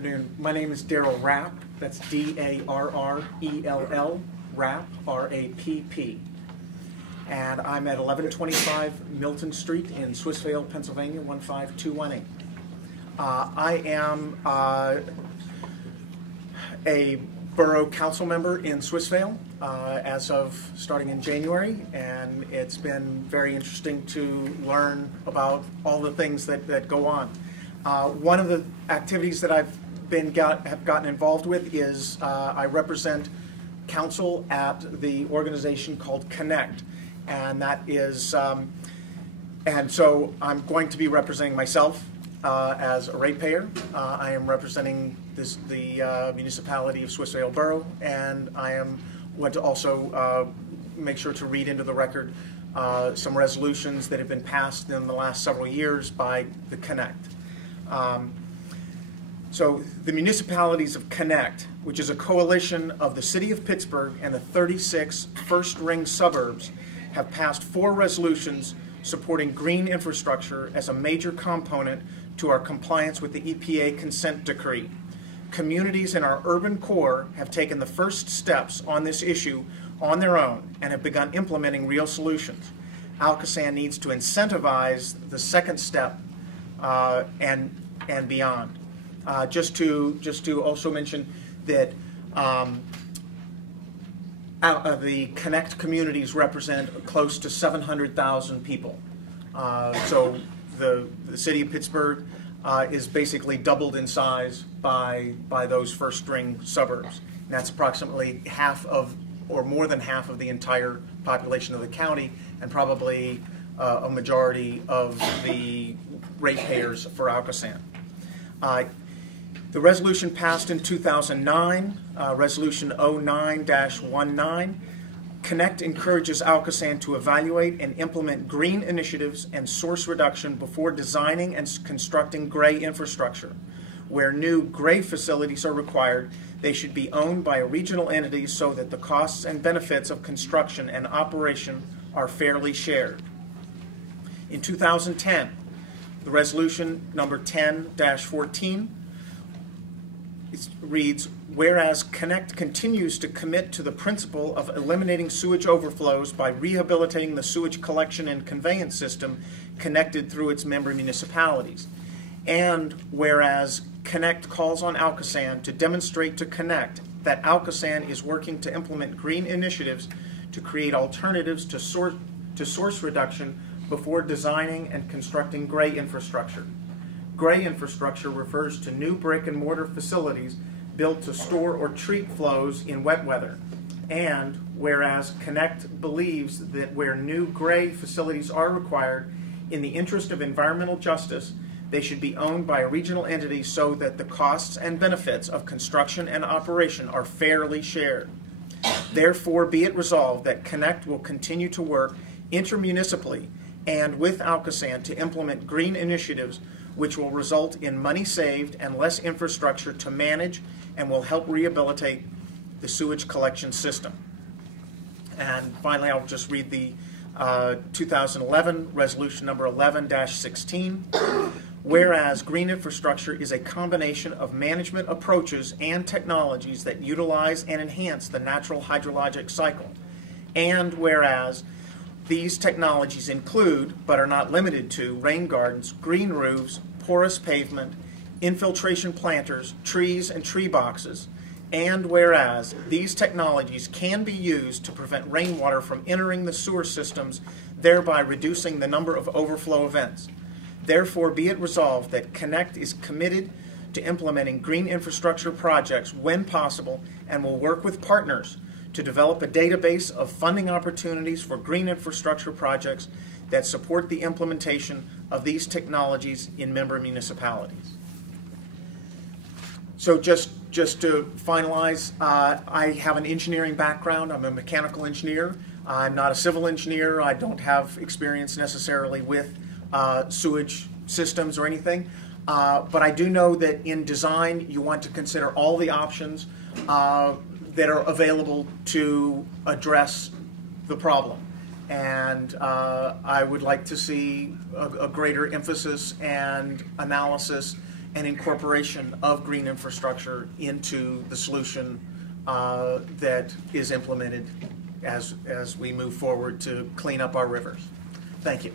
afternoon. My name is Daryl Rapp. That's D-A-R-R-E-L-L, Rapp, R-A-P-P. And I'm at 1125 Milton Street in Swissvale, Pennsylvania, 15218. I am a borough council member in Swissvale as of starting in January, and it's been very interesting to learn about all the things that go on. One of the activities that I've have gotten involved with is I represent council at the organization called Connect, and that is and so I'm going to be representing myself as a ratepayer. I am representing the municipality of Swissvale Borough, and I want to also make sure to read into the record some resolutions that have been passed in the last several years by the Connect. So the municipalities of Connect, which is a coalition of the city of Pittsburgh and the 36 first ring suburbs, have passed 4 resolutions supporting green infrastructure as a major component to our compliance with the EPA consent decree. Communities in our urban core have taken the first steps on this issue on their own and have begun implementing real solutions. ALCOSAN needs to incentivize the second step and beyond. Just to also mention that the Connect communities represent close to 700,000 people. So the city of Pittsburgh is basically doubled in size by those first ring suburbs. And that's approximately half of, or more than half of the entire population of the county, and probably a majority of the ratepayers for ALCOSAN. The resolution passed in 2009, Resolution 09-19. Connect encourages ALCOSAN to evaluate and implement green initiatives and source reduction before designing and constructing gray infrastructure. Where new gray facilities are required, they should be owned by a regional entity so that the costs and benefits of construction and operation are fairly shared. In 2010, the resolution number 10-14 reads, whereas Connect continues to commit to the principle of eliminating sewage overflows by rehabilitating the sewage collection and conveyance system connected through its member municipalities, and whereas Connect calls on ALCOSAN to demonstrate to Connect that ALCOSAN is working to implement green initiatives to create alternatives to source reduction before designing and constructing gray infrastructure. Gray infrastructure refers to new brick and mortar facilities built to store or treat flows in wet weather. And whereas Connect believes that where new gray facilities are required, in the interest of environmental justice, they should be owned by a regional entity so that the costs and benefits of construction and operation are fairly shared. Therefore, be it resolved that Connect will continue to work intermunicipally and with ALCOSAN to implement green initiatives which will result in money saved and less infrastructure to manage and will help rehabilitate the sewage collection system. And finally, I'll just read the 2011 resolution number 11-16. Whereas green infrastructure is a combination of management approaches and technologies that utilize and enhance the natural hydrologic cycle. And whereas these technologies include, but are not limited to, rain gardens, green roofs, porous pavement, infiltration planters, trees, and tree boxes. And whereas these technologies can be used to prevent rainwater from entering the sewer systems, thereby reducing the number of overflow events. Therefore, be it resolved that Connect is committed to implementing green infrastructure projects when possible and will work with partners to develop a database of funding opportunities for green infrastructure projects that support the implementation of these technologies in member municipalities. So just to finalize, I have an engineering background. I'm a mechanical engineer. I'm not a civil engineer. I don't have experience necessarily with sewage systems or anything. But I do know that in design you want to consider all the options that are available to address the problem. And I would like to see a greater emphasis and analysis and incorporation of green infrastructure into the solution that is implemented as we move forward to clean up our rivers. Thank you.